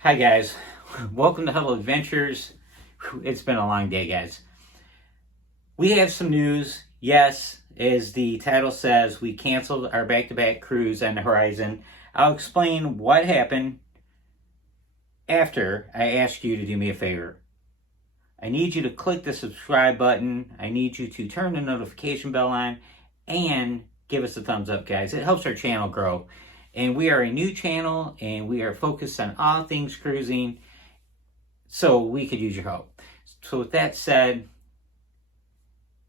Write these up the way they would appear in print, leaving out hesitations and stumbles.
Hi guys, welcome to Carnival Adventures. It's been a long day, guys. We have some news. Yes, as the title says, we canceled our back-to-back cruise on the Horizon. I'll explain what happened after I ask you to do me a favor. I need you to click the subscribe button. I need you to turn the notification bell on and give us a thumbs up, guys. It helps our channel grow. And we are a new channel and we are focused on all things cruising. So we could use your help. So with that said,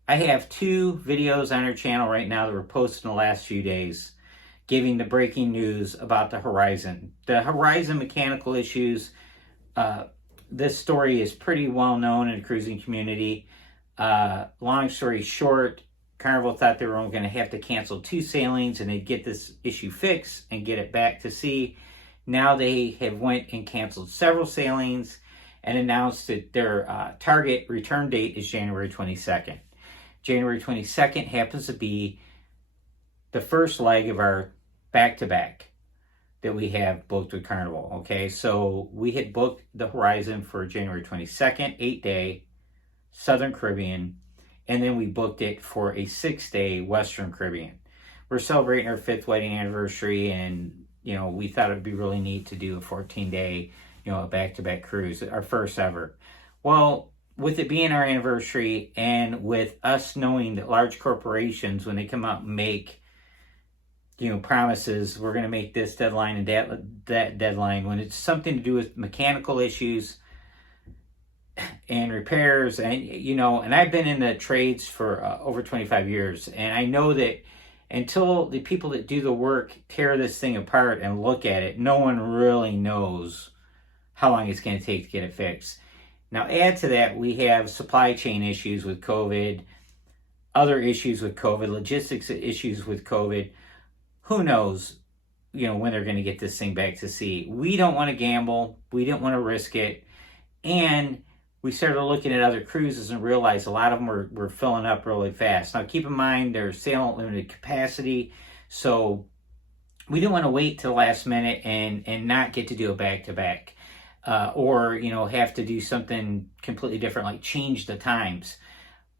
I have 2 videos on our channel right now that were posted in the last few days giving the breaking news about the Horizon. The Horizon mechanical issues, this story is pretty well known in the cruising community. Long story short, Carnival thought they were only going to have to cancel 2 sailings and they'd get this issue fixed and get it back to sea. Now they have went and canceled several sailings and announced that their target return date is January 22nd. January 22nd happens to be the first leg of our back-to-back that we have booked with Carnival. Okay, so we had booked the Horizon for January 22nd, 8-day, Southern Caribbean, and then we booked it for a 6-day Western Caribbean. We're celebrating our 5th wedding anniversary, and we thought it'd be really neat to do a 14-day, a back-to-back cruise, our first ever. Well, with it being our anniversary, and with us knowing that large corporations, when they come out and make, promises, we're going to make this deadline and that deadline, when it's something to do with mechanical issues and repairs, and I've been in the trades for over 25 years, and I know that until the people that do the work tear this thing apart and look at it, no one really knows how long it's going to take to get it fixed. Now, add to that, we have supply chain issues with COVID, other issues with COVID, logistics issues with COVID. Who knows, when they're going to get this thing back to sea. We don't want to gamble. We didn't want to risk it. And we started looking at other cruises and realized a lot of them were filling up really fast. Now, keep in mind, they're sailing at limited capacity. So we didn't want to wait till the last minute and not get to do a back-to-back. Or have to do something completely different, like change the times.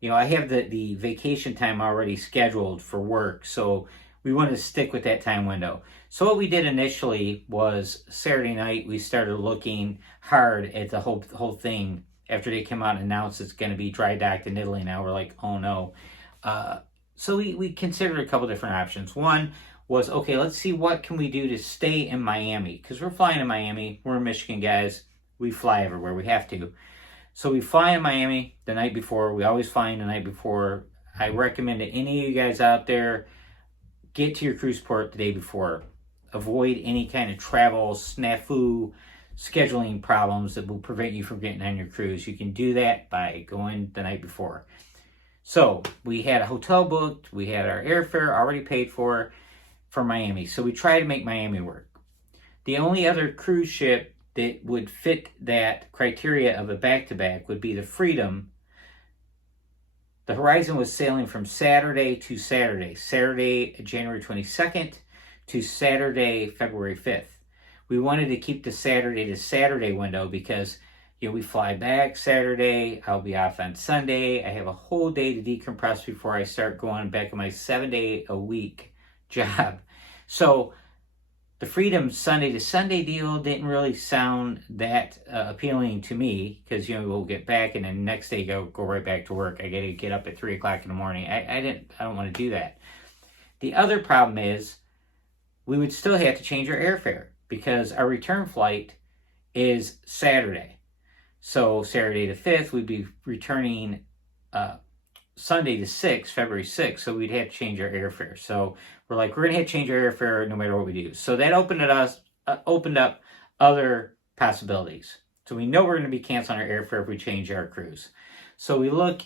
I have the vacation time already scheduled for work, so we wanted to stick with that time window. So what we did initially was Saturday night, we started looking hard at the whole thing after they came out and announced it's going to be dry docked in Italy. Now we're like, oh no. So we considered a couple different options. One was, okay, let's see what can we do to stay in Miami, because we're flying in Miami. We're in Michigan, guys. We fly everywhere. We have to. So we fly in Miami the night before. We always fly in the night before. I recommend that any of you guys out there get to your cruise port the day before. Avoid any kind of travel, snafu, scheduling problems that will prevent you from getting on your cruise. You can do that by going the night before. So we had a hotel booked. We had our airfare already paid for Miami. So we tried to make Miami work. The only other cruise ship that would fit that criteria of a back-to-back would be the Freedom. The Horizon was sailing from Saturday to Saturday. Saturday, January 22nd to Saturday, February 5th. We wanted to keep the Saturday to Saturday window because we fly back Saturday. I'll be off on Sunday. I have a whole day to decompress before I start going back on my 7-day-a-week job. So the Freedom Sunday to Sunday deal didn't really sound that appealing to me, because we'll get back and then next day go right back to work. I got to get up at 3 o'clock in the morning. I don't want to do that. The other problem is we would still have to change our airfare because our return flight is Saturday. So Saturday the 5th, we'd be returning Sunday the 6th, February 6th, so we'd have to change our airfare. So we're like, we're going to have to change our airfare no matter what we do. So that opened up other possibilities. So we know we're going to be canceling our airfare if we change our cruise. So we look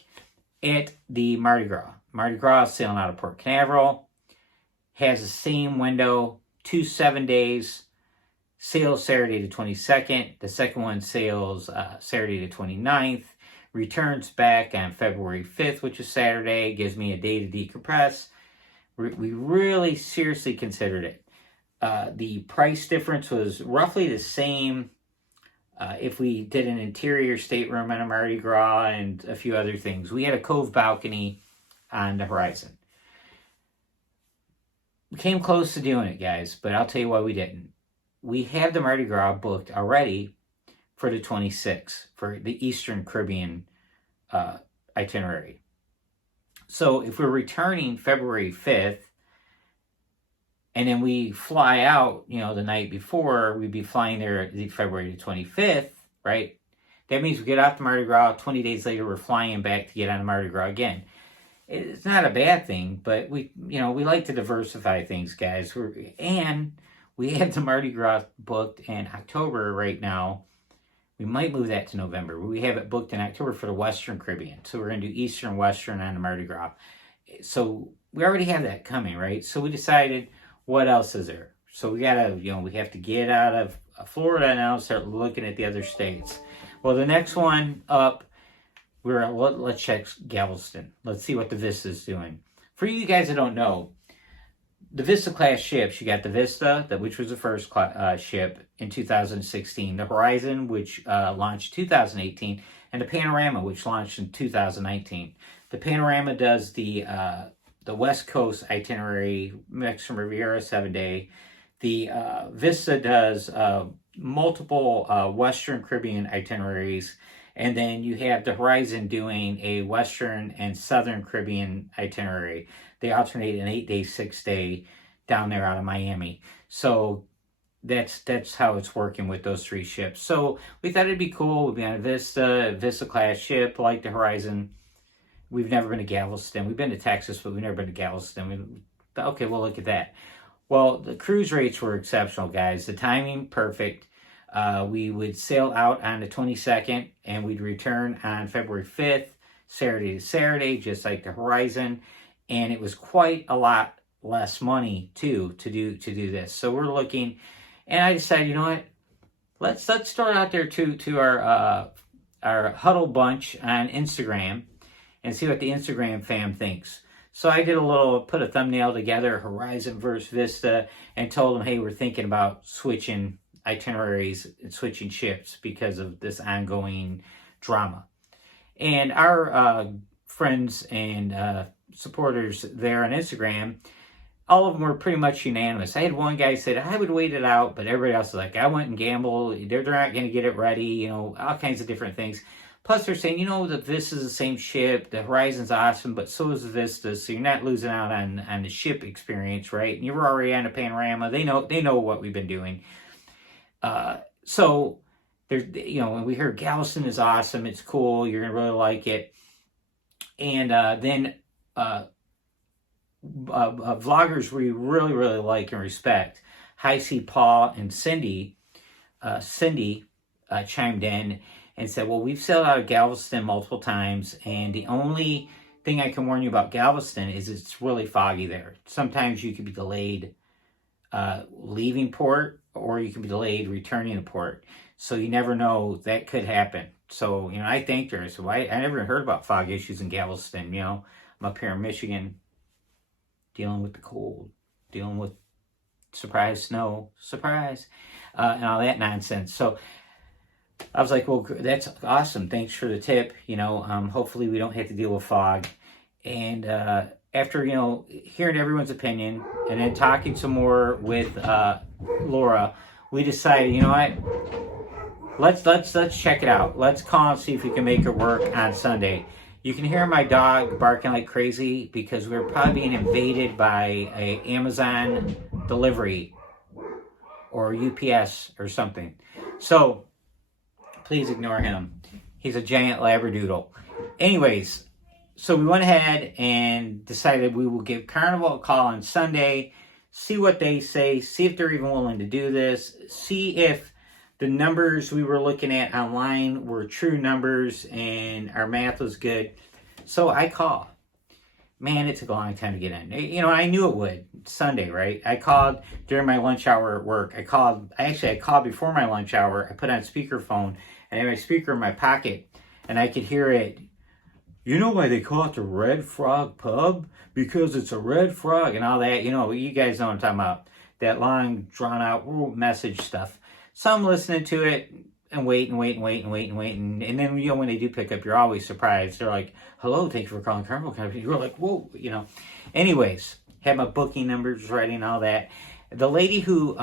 at the Mardi Gras. Mardi Gras is sailing out of Port Canaveral, has the same window, 2 7 days, sails Saturday the 22nd. The second one sails Saturday the 29th. Returns back on February 5th, which is Saturday. Gives me a day to decompress. We really seriously considered it. The price difference was roughly the same if we did an interior stateroom on a Mardi Gras and a few other things. We had a cove balcony on the Horizon. We came close to doing it, guys, but I'll tell you why we didn't. We have the Mardi Gras booked already for the 26th for the Eastern Caribbean itinerary. So if we're returning February 5th, and then we fly out, the night before, we'd be flying there February 25th, right? That means we get off the Mardi Gras, 20 days later, we're flying back to get on the Mardi Gras again. It's not a bad thing, but we like to diversify things, guys. And we have the Mardi Gras booked in October right now. We might move that to November. We have it booked in October for the Western Caribbean. So we're going to do Eastern, Western on the Mardi Gras. So we already have that coming, right? So we decided, what else is there? So we have to get out of Florida now and start looking at the other states. Well, the next one up, let's check Galveston. Let's see what the Vista's doing. For you guys that don't know, the Vista class ships, you got the Vista, which was the first ship in 2016, the Horizon, which launched 2018, and the Panorama, which launched in 2019. The Panorama does the West Coast itinerary, Mexican Riviera 7-day. The Vista does multiple Western Caribbean itineraries. And then you have the Horizon doing a Western and Southern Caribbean itinerary. They alternate an 8-day, 6-day down there out of Miami. So that's how it's working with those three ships. So we thought it'd be cool. We'd be on a Vista class ship like the Horizon. We've never been to Galveston. We've been to Texas, but we've never been to Galveston. Okay, we'll look at that. Well, the cruise rates were exceptional, guys. The timing, perfect. We would sail out on the 22nd, and we'd return on February 5th, Saturday to Saturday, just like the Horizon. And it was quite a lot less money, too, to do this. So we're looking, and I decided, you know what? Let's start out there to our huddle bunch on Instagram and see what the Instagram fam thinks. So I did put a thumbnail together, Horizon versus Vista, and told them, hey, we're thinking about switching itineraries and switching ships because of this ongoing drama. And our friends and supporters there on Instagram, all of them were pretty much unanimous. I had one guy said, I would wait it out, but everybody else was like, I went and gambled. They're not going to get it ready, all kinds of different things. Plus, they're saying, that this is the same ship. The Horizon's awesome, but so is the Vista. So you're not losing out on the ship experience, right? And you're already on a Panorama. They know what we've been doing. So there's, when we heard Galveston is awesome, it's cool. You're gonna really like it. And then vloggers we really, really like and respect, High C Paul and Cindy chimed in and said, well, we've sailed out of Galveston multiple times, and the only thing I can warn you about Galveston is it's really foggy there. Sometimes you could be delayed leaving port, or you can be delayed returning to port. So you never know, that could happen. So, I thanked her. So I never heard about fog issues in Galveston. I'm up here in Michigan dealing with the cold, dealing with surprise snow, and all that nonsense. So I was like, well, that's awesome. Thanks for the tip. Hopefully we don't have to deal with fog. And after, hearing everyone's opinion and then talking some more with Laura, we decided, you know what? Let's check it out. Let's call and see if we can make it work on Sunday. You can hear my dog barking like crazy because we're probably being invaded by a Amazon delivery or UPS or something. So please ignore him. He's a giant Labradoodle. Anyways, so we went ahead and decided we will give Carnival a call on Sunday, see what they say, see if they're even willing to do this, see if the numbers we were looking at online were true numbers and our math was good. So I called. Man, it took a long time to get in. I knew it would. Sunday, right? I called during my lunch hour at work. I called before my lunch hour. I put on speakerphone, and I had my speaker in my pocket, and I could hear it. You know why they call it the Red Frog Pub? Because it's a red frog and all that. You guys know what I'm talking about. That long, drawn-out message stuff. So I'm listening to it. and wait and wait and wait and wait and wait. And then, when they do pick up, you're always surprised. They're like, hello, thank you for calling Carnival. You're like, whoa. Anyways, had my booking numbers ready and all that. The lady who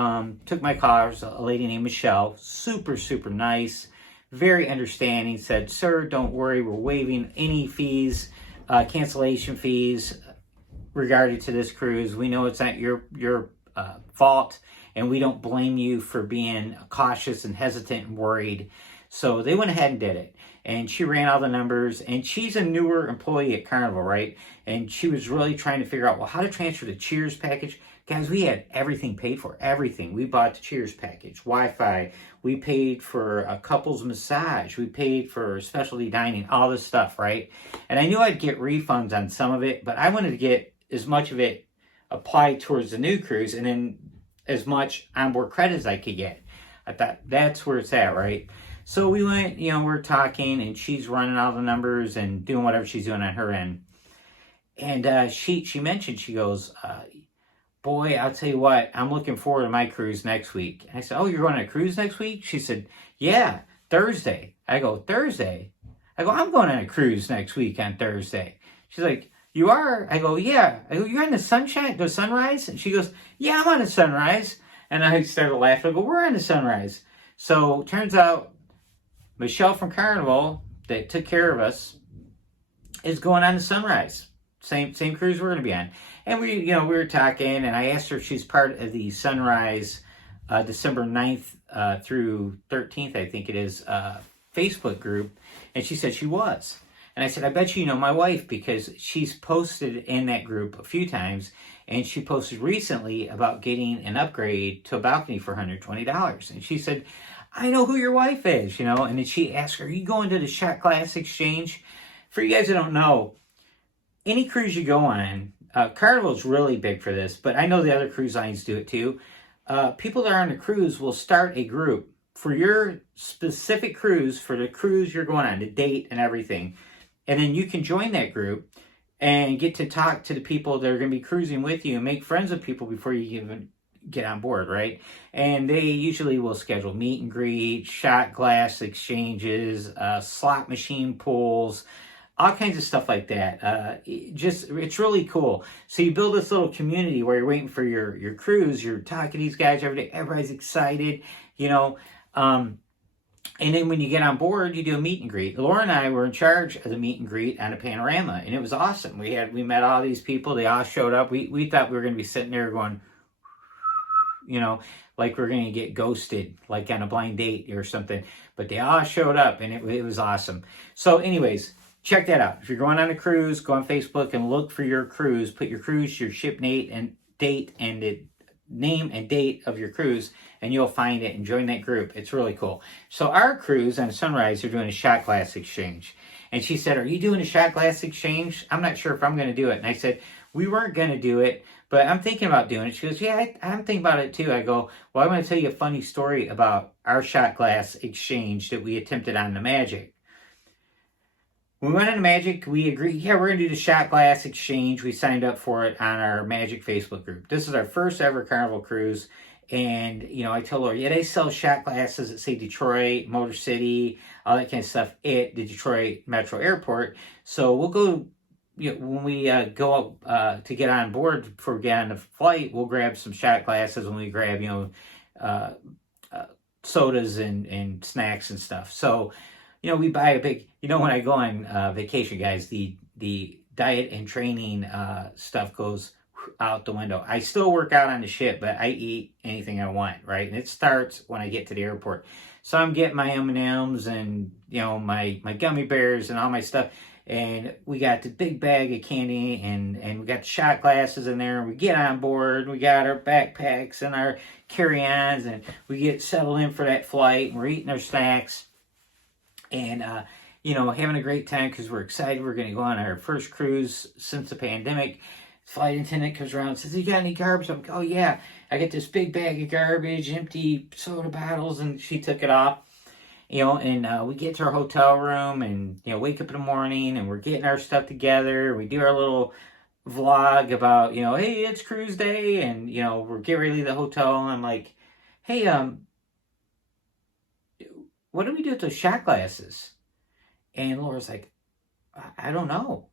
took my call was a lady named Michelle. Super, super nice. Very understanding. Said, sir, don't worry. We're waiving any fees, cancellation fees regarding to this cruise. We know it's not your fault, and we don't blame you for being cautious and hesitant and worried. So they went ahead and did it. And she ran all the numbers, and she's a newer employee at Carnival, right? And she was really trying to figure out, well, how to transfer the Cheers package. Guys, we had everything paid for, everything. We bought the Cheers package, Wi-Fi. We paid for a couple's massage. We paid for specialty dining, all this stuff, right? And I knew I'd get refunds on some of it, but I wanted to get as much of it applied towards the new cruise and then as much onboard credit as I could get. I thought that's where it's at, right? So we went, we're talking, and she's running all the numbers and doing whatever she's doing on her end. And she mentioned, she goes, boy, I'll tell you what, I'm looking forward to my cruise next week. And I said, oh, you're going on a cruise next week? She said, yeah, Thursday. I go, Thursday? I go, I'm going on a cruise next week on Thursday. She's like, you are? I go, yeah. I go, you're on the sunrise? And she goes, yeah, I'm on the sunrise. And I started laughing. I go, we're on the sunrise. So turns out Michelle from Carnival that took care of us is going on the sunrise. Same cruise we're going to be on. And we were talking, and I asked her if she's part of the sunrise December 9th through 13th, I think it is, Facebook group. And she said she was. And I said, I bet you know my wife, because she's posted in that group a few times, and she posted recently about getting an upgrade to a balcony for $120. And she said, I know who your wife is, And then she asked her, are you going to the shot glass exchange? For you guys that don't know, any cruise you go on, Carnival's really big for this, but I know the other cruise lines do it too. People that are on the cruise will start a group for your specific cruise, for the cruise you're going on, the date and everything. And then you can join that group and get to talk to the people that are going to be cruising with you and make friends with people before you even get on board, right? And they usually will schedule meet and greet, shot glass exchanges, slot machine pools, all kinds of stuff like that. It's really cool. So you build this little community where you're waiting for your cruise. You're talking to these guys every day. Everybody's excited, and then when you get on board, you do a meet and greet. Laura and I were in charge of the meet and greet on a panorama, and it was awesome. We met all these people. They all showed up. We thought we were going to be sitting there going, like we're going to get ghosted, like on a blind date or something. But they all showed up, and it was awesome. So anyways, check that out. If you're going on a cruise, go on Facebook and look for your cruise. Put your cruise, your ship date, and the name and date of your cruise, and you'll find it and join that group. It's really cool. So our cruise on Sunrise, they're doing a shot glass exchange. And she said, are you doing a shot glass exchange? I'm not sure if I'm going to do it. And I said, we weren't going to do it, but I'm thinking about doing it. She goes, yeah, I'm thinking about it too. I go, well, I'm going to tell you a funny story about our shot glass exchange that we attempted on the Magic. When we went on the Magic, we agreed, yeah, we're going to do the shot glass exchange. We signed up for it on our Magic Facebook group. This is our first ever Carnival cruise. And, I told her, yeah, they sell shot glasses at, say, Detroit, Motor City, all that kind of stuff at the Detroit Metro Airport. So we'll go, when we go up to get on board before we get on the flight, we'll grab some shot glasses and we grab, sodas and snacks and stuff. So, we buy a big, when I go on vacation, guys, the diet and training stuff goes out the window. I still work out on the ship, but I eat anything I want, right? And it starts when I get to the airport. So I'm getting my M&Ms and, my gummy bears and all my stuff. And we got the big bag of candy and we got the shot glasses in there. And we get on board. We got our backpacks and our carry-ons. And we get settled in for that flight. And we're eating our snacks. And, having a great time because we're excited. We're going to go on our first cruise since the pandemic. Flight attendant comes around and says, you got any garbage? I'm like, oh, yeah. I got this big bag of garbage, empty soda bottles, and she took it off. And we get to our hotel room and, wake up in the morning and we're getting our stuff together. We do our little vlog about, hey, it's cruise day. And, we're getting ready to leave the hotel. And I'm like, hey, what do we do with those shot glasses? And Laura's like, I don't know.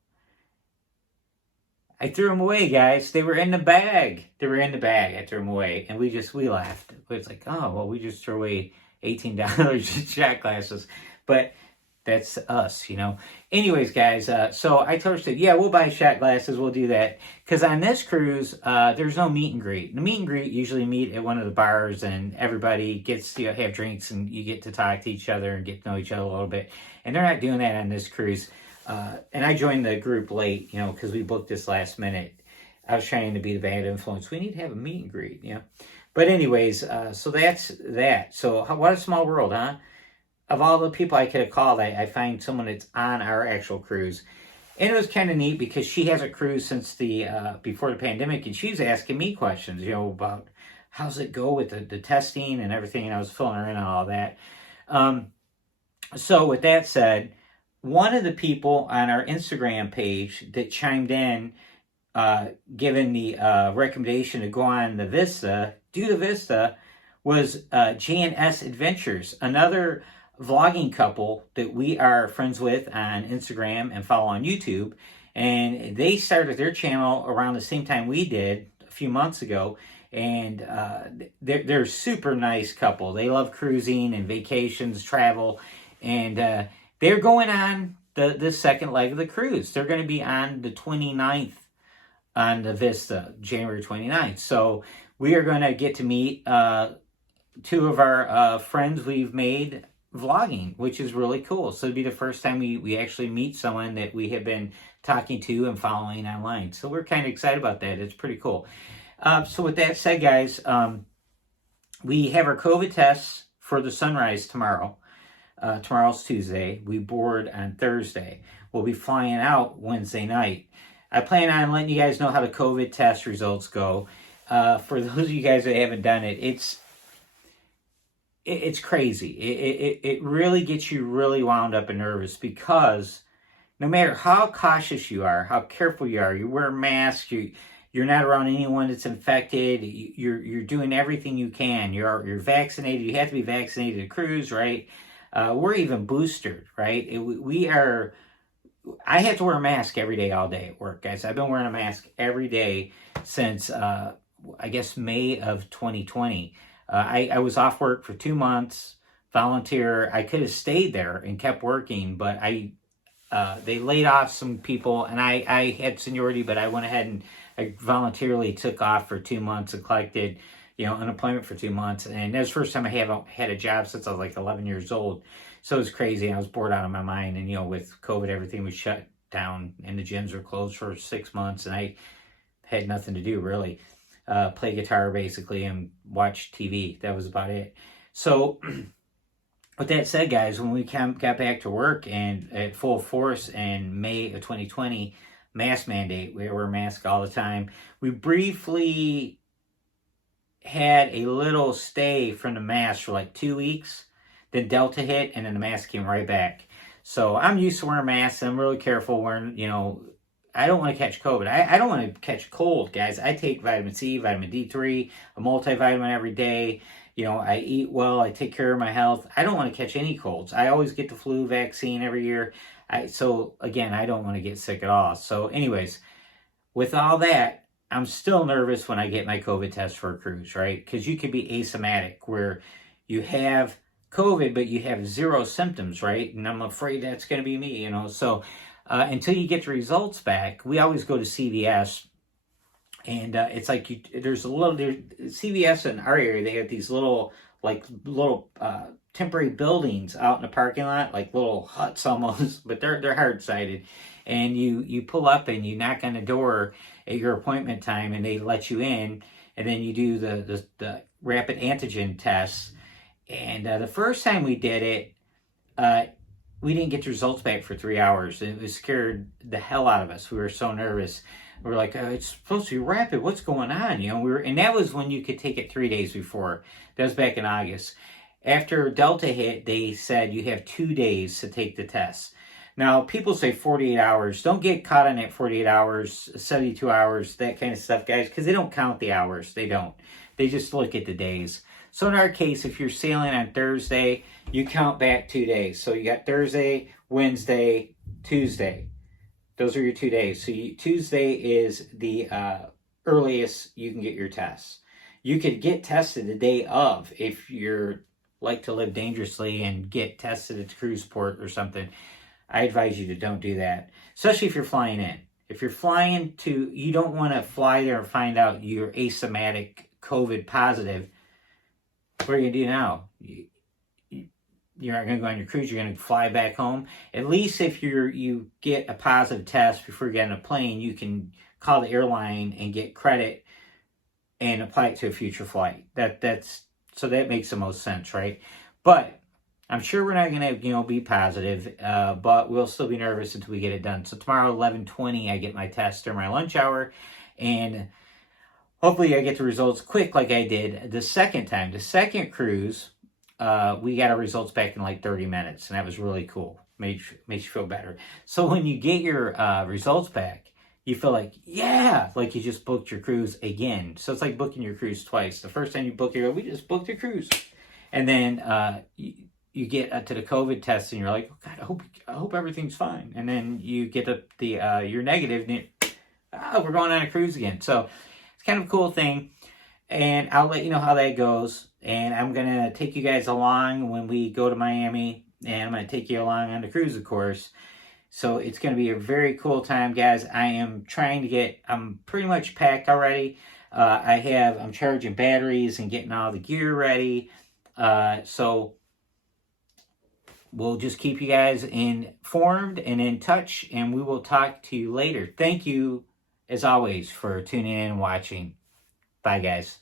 I threw them away, guys. They were in the bag. I threw them away. And we laughed. It's like, oh, well, we just threw away $18 in shot glasses. But that's us, you know. Anyways, guys, so I told her, said, yeah, we'll buy shot glasses. We'll do that. Because on this cruise, there's no meet and greet. The meet and greet usually meet at one of the bars, and everybody gets to have drinks, and you get to talk to each other and get to know each other a little bit. And they're not doing that on this cruise. And I joined the group late, you know, because we booked this last minute. I was trying to be the bad influence. We need to have a meet and greet, you know. But anyways, so that's that. So what a small world, huh? Of all the people I could have called, I find someone that's on our actual cruise. And it was kind of neat because she hasn't cruised since the before the pandemic, and she's asking me questions, you know, about how's it go with the testing and everything, and I was filling her in on all that. So with that said, one of the people on our Instagram page that chimed in, given the recommendation to go on the Vista, do the Vista, was JNS Adventures, another vlogging couple that we are friends with on Instagram and follow on YouTube. And they started their channel around the same time we did a few months ago. And they're a super nice couple. They love cruising and vacations, travel. And they're going on the second leg of the cruise. They're going to be on the 29th on the Vista, January 29th. So we are going to get to meet two of our friends we've made vlogging, which is really cool. So it'll be the first time we actually meet someone that we have been talking to and following online. So we're kind of excited about that. It's pretty cool. So with that said, guys, we have our COVID tests for the sunrise tomorrow. Tomorrow's Tuesday. We board on Thursday. We'll be flying out Wednesday night. I plan on letting you guys know how the COVID test results go. For those of you guys that haven't done it, it's crazy. It really gets you really wound up and nervous, because no matter how cautious you are, how careful you are, you wear a mask, you're not around anyone that's infected, you're doing everything you can, you're vaccinated, you have to be vaccinated to cruise, right? We're even boosted, right? I have to wear a mask every day, all day at work, guys. I've been wearing a mask every day since, I guess, May of 2020. I was off work for 2 months, volunteer. I could have stayed there and kept working, but they laid off some people, and I had seniority, but I went ahead and I voluntarily took off for 2 months and collected, unemployment for 2 months. And that was the first time I haven't had a job since I was like 11 years old. So it was crazy. I was bored out of my mind. And, with COVID, everything was shut down and the gyms were closed for 6 months. And I had nothing to do, really. Play guitar, basically, and watch TV. That was about it. So with that said, guys, when we got back to work and at full force in May of 2020, mask mandate, we wear a mask all the time. We briefly had a little stay from the mask for like 2 weeks. Then Delta hit, and then the mask came right back. So I'm used to wearing masks. I'm really careful wearing, I don't want to catch COVID. I don't want to catch a cold, guys. I take vitamin C, vitamin D3, a multivitamin every day. I eat well. I take care of my health. I don't want to catch any colds. I always get the flu vaccine every year. So again, I don't want to get sick at all. So anyways, with all that, I'm still nervous when I get my COVID test for a cruise, right? Because you could be asymptomatic, where you have COVID, but you have zero symptoms, right? And I'm afraid that's going to be me, So until you get the results back, we always go to CVS. And it's like there's CVS in our area, they have these little temporary buildings out in the parking lot, like little huts almost, but they're hard-sided. And you pull up and you knock on the door at your appointment time, and they let you in, and then you do the rapid antigen tests. And the first time we did it, we didn't get the results back for 3 hours. It scared the hell out of us. We were so nervous. We were like, it's supposed to be rapid. What's going on? And that was when you could take it 3 days before. That was back in August. After Delta hit, they said you have 2 days to take the test. Now, people say 48 hours. Don't get caught on that 48 hours, 72 hours, that kind of stuff, guys, because they don't count the hours. They don't. They just look at the days. So in our case, if you're sailing on Thursday, you count back 2 days. So you got Thursday, Wednesday, Tuesday. Those are your 2 days. So Tuesday is the earliest you can get your tests. You could get tested the day of if you're like to live dangerously and get tested at the cruise port or something. I advise you to don't do that, especially if you're flying in. If you're flying to, you don't want to fly there and find out you're asymptomatic COVID positive. What are you going to do now? You're not going to go on your cruise. You're going to fly back home. At least if you get a positive test before you get on a plane, you can call the airline and get credit and apply it to a future flight. So that makes the most sense, right? But I'm sure we're not going to, be positive, but we'll still be nervous until we get it done. So tomorrow, 11:20, I get my test during my lunch hour, and hopefully I get the results quick like I did the second time. The second cruise, we got our results back in like 30 minutes, and that was really cool. Makes you feel better. So when you get your results back, you feel like, yeah, like you just booked your cruise again. So it's like booking your cruise twice. The first time you book it, we just booked your cruise. And then you get to the COVID test and you're like, oh God, I hope everything's fine. And then you get you're negative and we're going on a cruise again. So it's kind of a cool thing. And I'll let you know how that goes. And I'm going to take you guys along when we go to Miami. And I'm going to take you along on the cruise, of course. So it's going to be a very cool time, guys. I'm pretty much packed already. I'm charging batteries and getting all the gear ready. So we'll just keep you guys informed and in touch, and we will talk to you later. Thank you, as always, for tuning in and watching. Bye, guys.